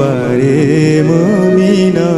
বারে মমিনাতে।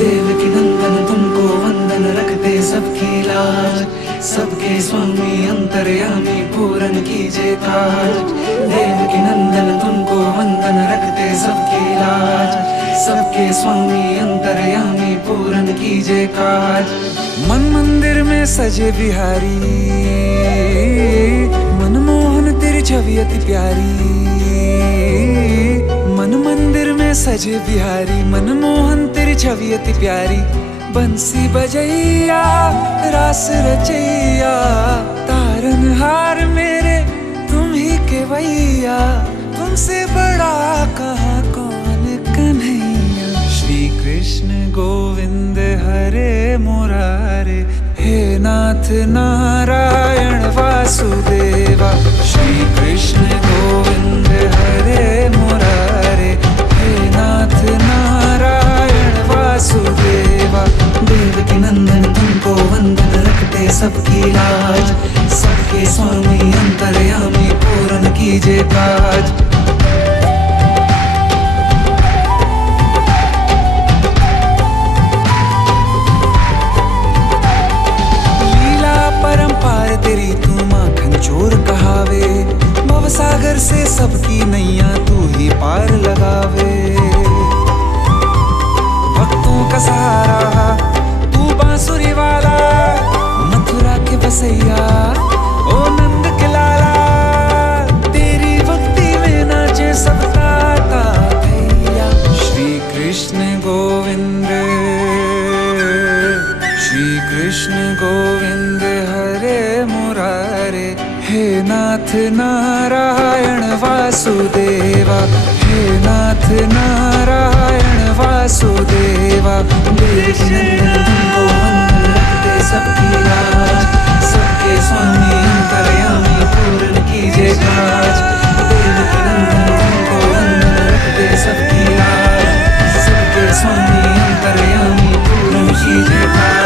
देवकी नंदन तुमको वंदन रखते सबकी लाज, सबके स्वामी अंतर्यामी पूरन कीजिए काज। देवकी नंदन तुमको वंदन रखते सबकी लाज, सबके स्वामी अंतर्यामी पूरन कीजिए काज। मन मंदिर में सजे बिहारी, मनमोहन तेरी छवि अति प्यारी। मन मंदिर में सजे बिहारी, मनमोहन तेरी छवि अति प्यारी। बंसी बजैया रास रचैया, तारनहार मेरे तुम ही के भैया। तुमसे बड़ा कहाँ कौन कन्हैया। श्री कृष्ण गोविंद हरे मुरारे, हे नाथ नारायण वासुदेवा। श्री कृष्ण गोविंद हरे मुरारे, हे नाथ नारायण वासुदेवा। देवकी नंदन तुमको वंदन रखते सबकी लाज, सबके स्वामी अंतर्यामी पूरन कीजिए काज। लीला परंपार तेरी तू माखन चोर कहावे। भवसागर से सबकी नैया तू ही पार लगावे। भक्तों का सहारा तू बांसुरी वाला, मथुरा के बसैया ओ नंद के लाला। तेरी भक्ति में नाचे सबका भैया। श्री कृष्ण गोविंद, श्री कृष्ण गोविंद हरे मुरारे, हे नाथ नारायण वासुदेवा। हे नाथ नारायण वासुदेवा। देवकी नंदन तुमको वंदन रखते सबकी लाज, सबके स्वामी अंतर्यामी पूरन कीजिए काज। देवकी नंदन तुमको वंदन रखते सबकी लाज, सबके स्वामी अंतर्यामी पूरन कीजिए काज।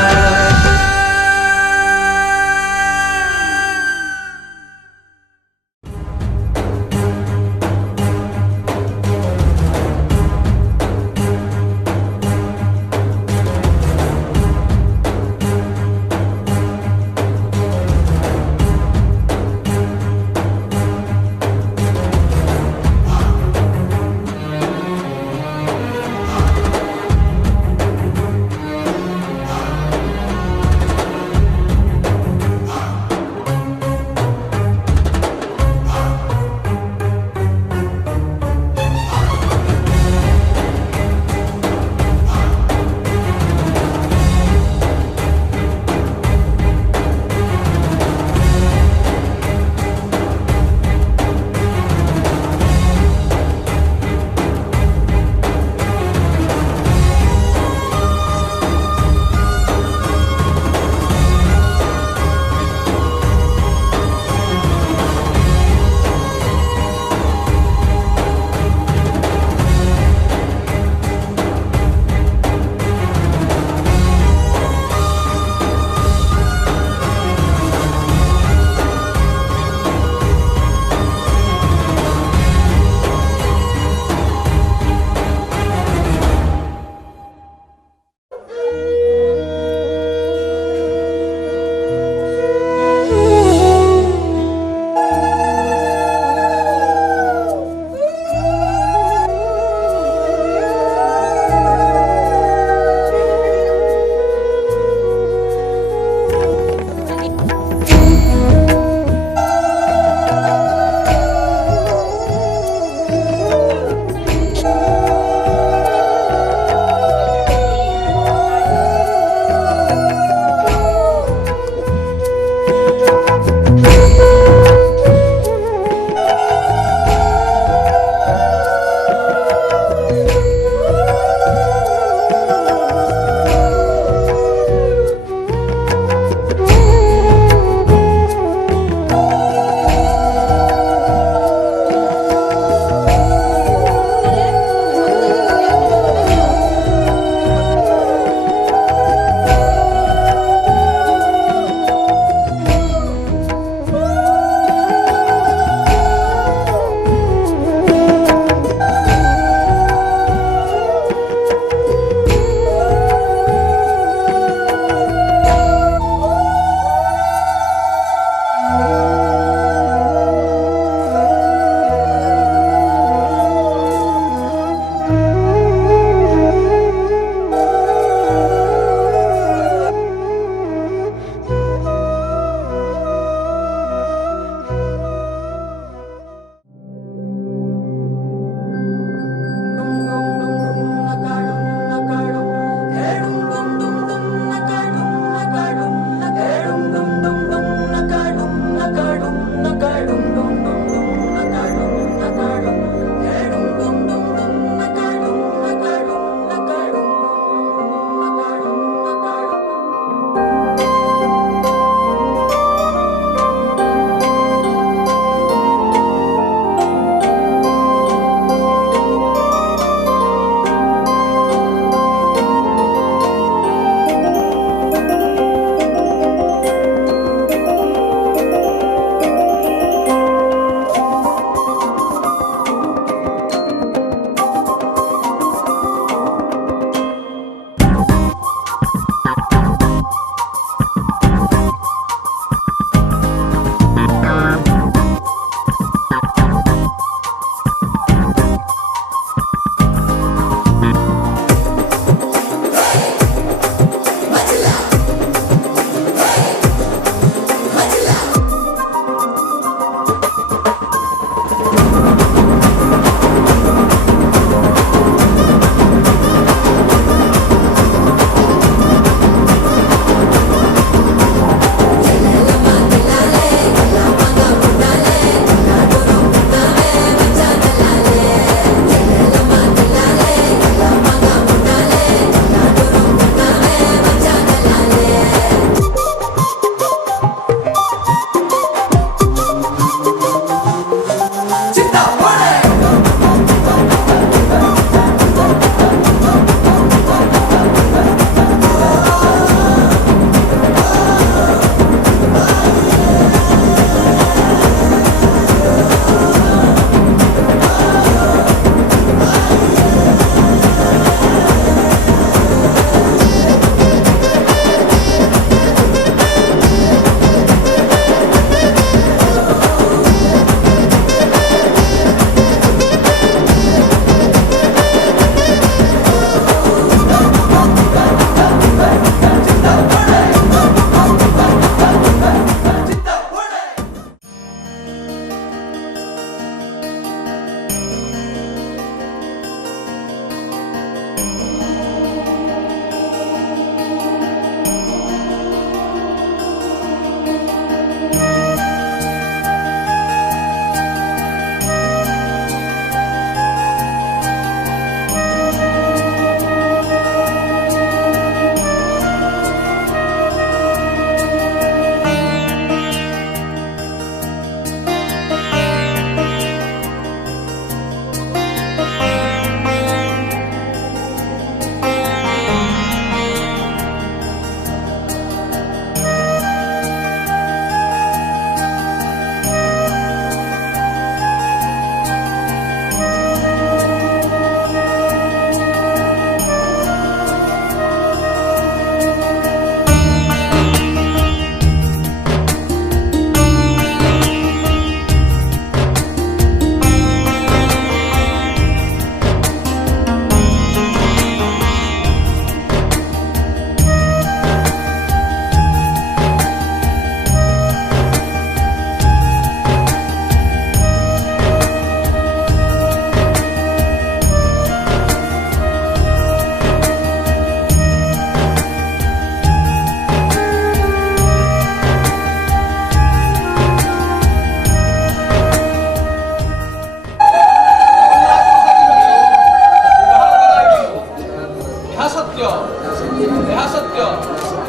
ଏହା ସତ୍ୟ,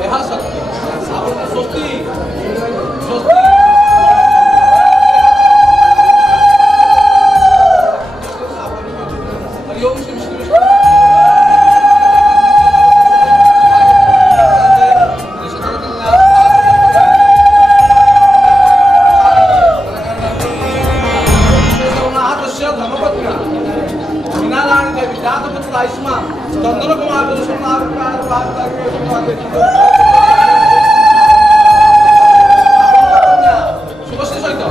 ଏହା ସତ୍ୟ। ସ୍ୱସ୍ତି ସ୍ୱସ୍ତି। ହରି ଓಂ ଶ୍ରୀ ବିଷ୍ଣୁ ବିଷ୍ଣୁ। चंद्र कुमार शुभश्री सहित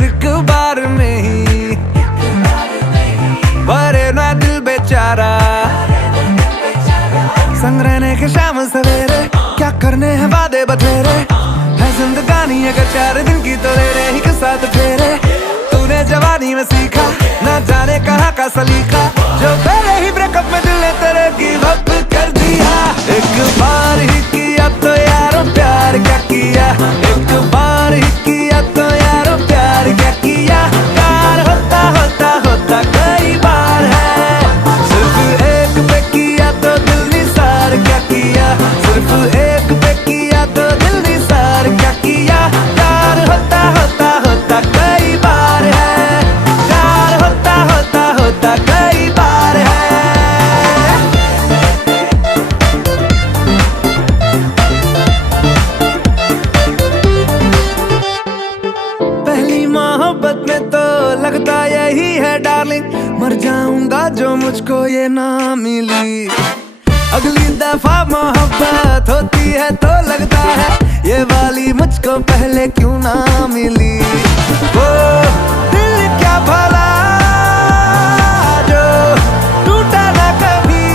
बस एक बार में ही भरे ना दिल बेचारा। संग रहने के शाम सवेरे क्या करने हैं वादे बतेरे, है जिंदगानी अगर 4 दिन की तो ले रहे ही के साथ फेरे। तूने जवानी में सीखा ना जाने कहाँ का सलीका, जो पहले ही ब्रेकअप में दिल ने तेरे गिव अप कर दिया। एक बार ही किया तो यारो प्यार क्या किया, एक बार ही किया तो यारो प्यार क्या किया। प्यार होता होता होता कई बार है, सिर्फ एक पे किया तो दिल निसार क्या किया, सिर्फ एक पे किया तो दिल निसार क्या किया। प्यार होता होता होता कई बार है, प्यार होता होता होता कई बार है। पहली मोहब्बत में तो लगता यही है डार्लिंग, मर जाऊंगा जो मुझको ये ना मिली। अगली दफा मोहब्बत होती है तो लगता है ये वाली मुझको पहले क्यों ना मिली। वो दिल क्या भला जो टूटा ना कभी,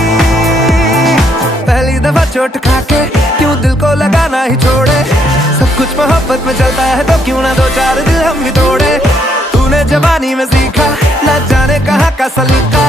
पहली दफा चोट खा के क्यों दिल को लगाना ही छोड़े। सब कुछ मोहब्बत में चलता है तो क्यों ना 2-4 दिल हम भी तोड़े। तूने जवानी में सीखा ना जाने कहाँ का सलीका,